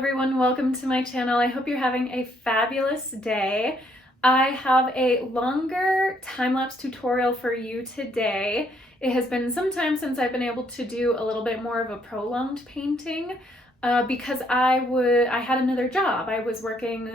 everyone, welcome to my channel. I hope you're having a fabulous day. I have a longer time-lapse tutorial for you today. It has been some time since I've been able to do a little bit more of a prolonged painting because I had another job. I was working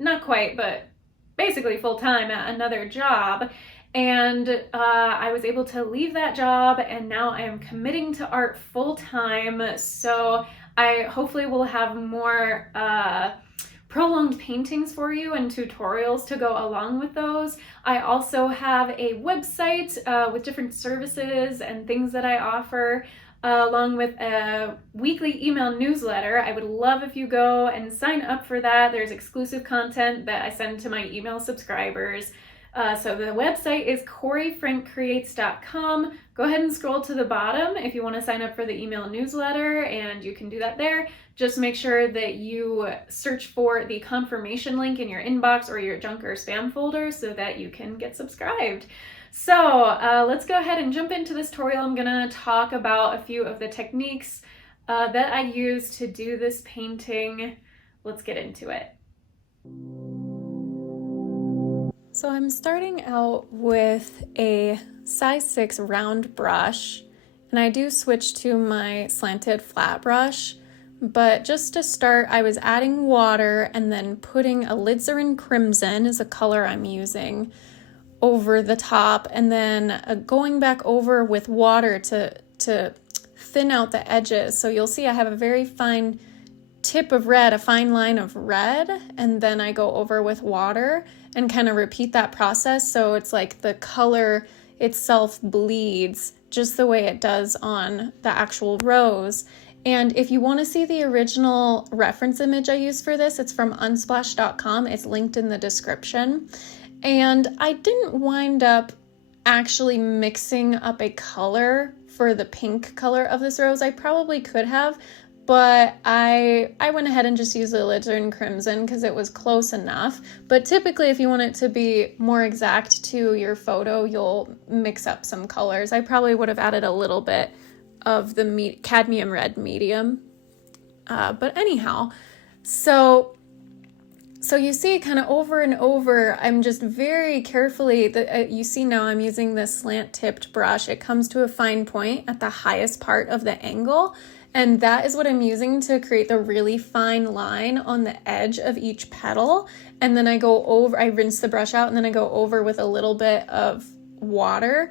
not quite, but basically full-time at another job. And I was able to leave that job, and now I am committing to art full-time. So I hopefully will have more prolonged paintings for you and tutorials to go along with those. I also have a website with different services and things that I offer, along with a weekly email newsletter. I would love if you go and sign up for that. There's exclusive content that I send to my email subscribers. So the website is CoreyFrankCreates.com. Go ahead and scroll to the bottom if you want to sign up for the email newsletter, and you can do that there. Just make sure that you search for the confirmation link in your inbox or your junk or spam folder so that you can get subscribed. So let's go ahead and jump into this tutorial. I'm going to talk about a few of the techniques that I use to do this painting. Let's get into it. So I'm starting out with a size 6 round brush, and I do switch to my slanted flat brush, but just to start I was adding water and then putting alizarin crimson is a color I'm using over the top, and then going back over with water to thin out the edges. So you'll see I have a very fine tip of red, a fine line of red, and then I go over with water and kind of repeat that process so it's like the color itself bleeds just the way it does on the actual rose. And if you want to see the original reference image I used for this, it's from unsplash.com. It's linked in the description. And I didn't wind up actually mixing up a color for the pink color of this rose. I probably could have, but I went ahead and just used the alizarin crimson because it was close enough. But typically if you want it to be more exact to your photo, you'll mix up some colors. I probably would have added a little bit of the cadmium red medium. But anyhow, so you see kind of over and over, I'm just very carefully, you see now I'm using this slant tipped brush. It comes to a fine point at the highest part of the angle. And that is what I'm using to create the really fine line on the edge of each petal. And then I rinse the brush out, and then I go over with a little bit of water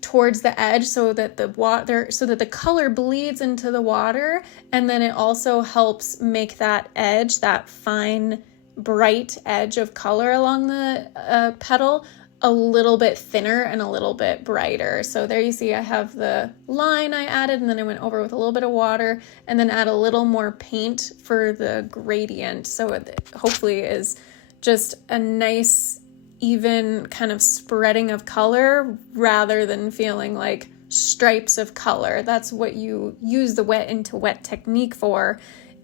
towards the edge so that the color bleeds into the water. And then it also helps make that edge, that fine, bright edge of color along the petal, a little bit thinner and a little bit brighter. So there you see I have the line I added, and then I went over with a little bit of water and then add a little more paint for the gradient. So it hopefully is just a nice, even kind of spreading of color rather than feeling like stripes of color. That's what you use the wet into wet technique for,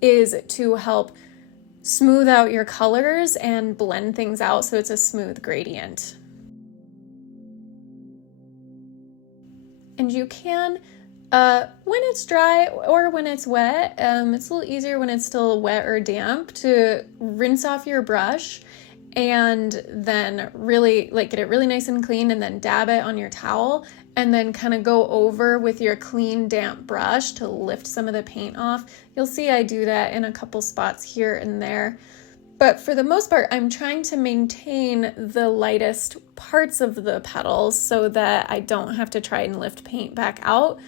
is to help smooth out your colors and blend things out so it's a smooth gradient. And you can, when it's dry or when it's wet, it's a little easier when it's still wet or damp, to rinse off your brush and then really get it really nice and clean, and then dab it on your towel, and then kind of go over with your clean damp brush to lift some of the paint off. You'll see I do that in a couple spots here and there. But for the most part, I'm trying to maintain the lightest parts of the petals so that I don't have to try and lift paint back out.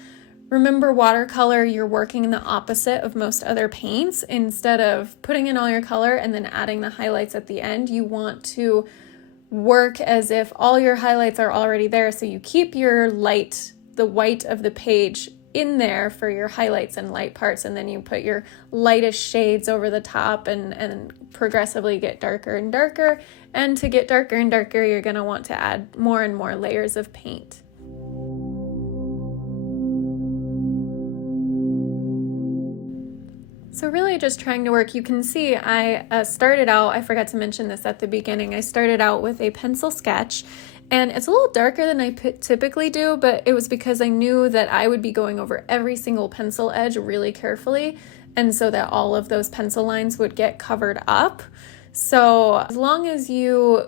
Remember, watercolor, you're working in the opposite of most other paints. Instead of putting in all your color and then adding the highlights at the end, you want to work as if all your highlights are already there. So you keep your light, the white of the page, in there for your highlights and light parts, and then you put your lightest shades over the top and progressively get darker and darker. And to get darker and darker, you're going to want to add more and more layers of paint. So really just trying to work. You can see I started out, I forgot to mention this at the beginning, I started out with a pencil sketch, and it's a little darker than I typically do, but it was because I knew that I would be going over every single pencil edge really carefully. and so that all of those pencil lines would get covered up. So as long as you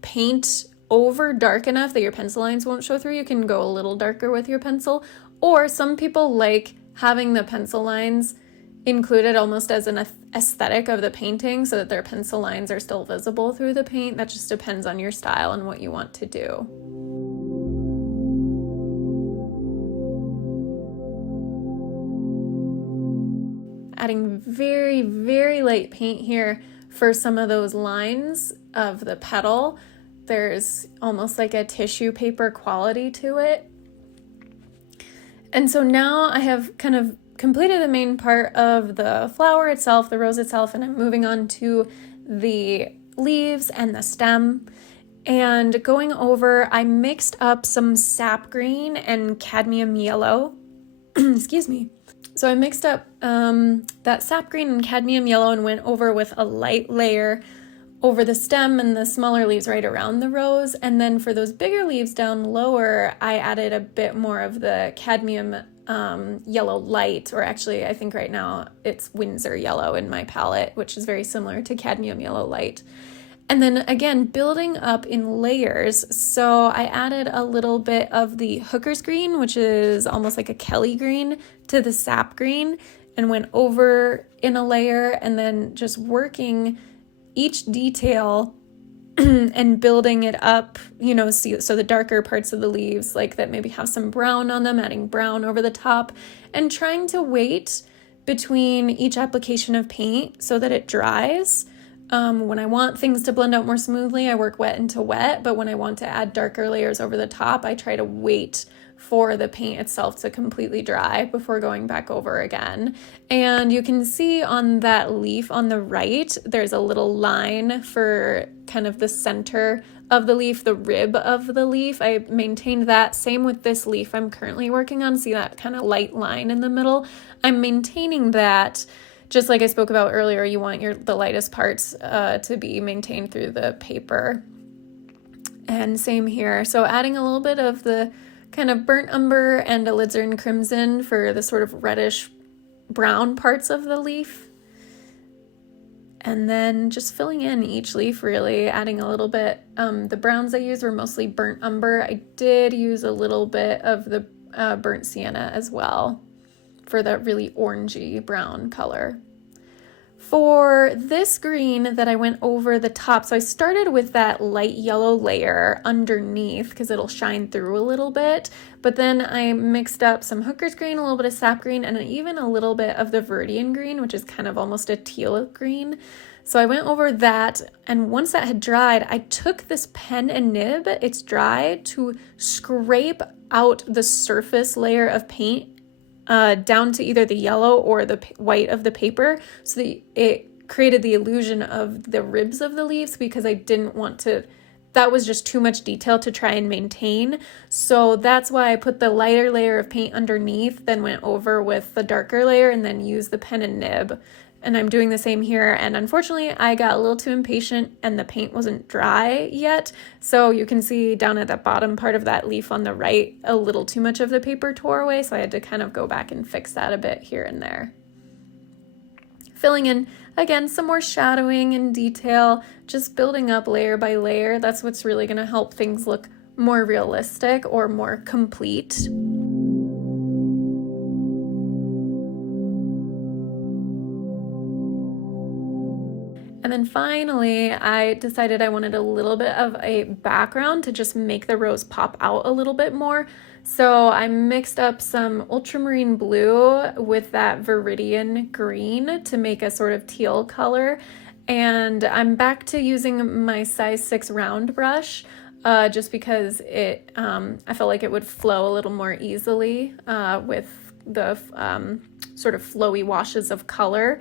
paint over dark enough that your pencil lines won't show through, you can go a little darker with your pencil. Or some people like having the pencil lines included almost as an aesthetic of the painting so that their pencil lines are still visible through the paint. That just depends on your style and what you want to do. Adding very, very light paint here for some of those lines of the petal. There's almost like a tissue paper quality to it. And so now I have kind of completed the main part of the flower itself, the rose itself, and I'm moving on to the leaves and the stem. And going over, I mixed up some sap green and cadmium yellow. Excuse me. So I mixed up that sap green and cadmium yellow and went over with a light layer over the stem and the smaller leaves right around the rose. And then for those bigger leaves down lower, I added a bit more of the cadmium yellow light, or actually I think right now it's Winsor yellow in my palette, which is very similar to cadmium yellow light. And then again, building up in layers. So I added a little bit of the hooker's green, which is almost like a Kelly green, to the sap green, and went over in a layer, and then just working each detail and building it up, you know, so the darker parts of the leaves, like that maybe have some brown on them, adding brown over the top, and trying to wait between each application of paint so that it dries. When I want things to blend out more smoothly, I work wet into wet, but when I want to add darker layers over the top, I try to wait for the paint itself to completely dry before going back over again. And you can see on that leaf on the right, there's a little line for kind of the center of the leaf, the rib of the leaf. I maintained that. Same with this leaf I'm currently working on. See that kind of light line in the middle? I'm maintaining that. Just like I spoke about earlier, you want the lightest parts to be maintained through the paper. And same here. So adding a little bit of the kind of burnt umber and alizarin crimson for the sort of reddish brown parts of the leaf. And then just filling in each leaf, really adding a little bit. The browns I used were mostly burnt umber. I did use a little bit of the burnt sienna as well for that really orangey brown color. For this green that I went over the top, so I started with that light yellow layer underneath because it'll shine through a little bit, but then I mixed up some hooker's green, a little bit of sap green, and even a little bit of the Viridian green, which is kind of almost a teal green. So I went over that, and once that had dried, I took this pen and nib, it's dry, to scrape out the surface layer of paint down to either the yellow or the white of the paper, so that it created the illusion of the ribs of the leaves, because I didn't want to, that was just too much detail to try and maintain. So that's why I put the lighter layer of paint underneath, then went over with the darker layer and then used the pen and nib. And I'm doing the same here, and unfortunately I got a little too impatient and the paint wasn't dry yet, so you can see down at the bottom part of that leaf on the right, a little too much of the paper tore away, so I had to kind of go back and fix that a bit here and there. Filling in, again, some more shadowing and detail, just building up layer by layer. That's what's really going to help things look more realistic or more complete. And then finally, I decided I wanted a little bit of a background to just make the rose pop out a little bit more. So I mixed up some ultramarine blue with that Viridian green to make a sort of teal color. And I'm back to using my size 6 round brush just because it, I felt like it would flow a little more easily with the sort of flowy washes of color.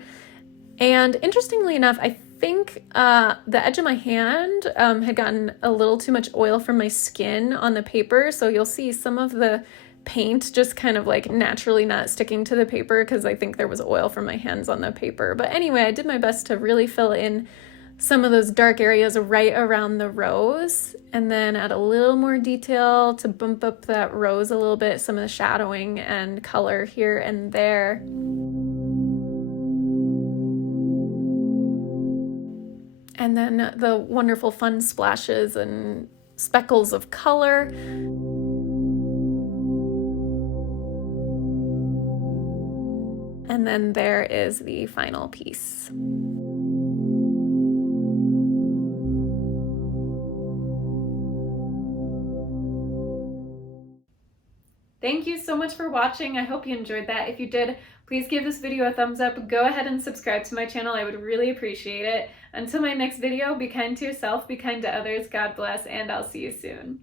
And interestingly enough, I think the edge of my hand had gotten a little too much oil from my skin on the paper, so you'll see some of the paint just kind of like naturally not sticking to the paper because I think there was oil from my hands on the paper. But anyway, I did my best to really fill in some of those dark areas right around the rose, and then add a little more detail to bump up that rose a little bit, some of the shadowing and color here and there. And then the wonderful fun splashes and speckles of color. And then there is the final piece. Thank you so much for watching. I hope you enjoyed that. If you did, please give this video a thumbs up. Go ahead and subscribe to my channel. I would really appreciate it. Until my next video, be kind to yourself, be kind to others. God bless, and I'll see you soon.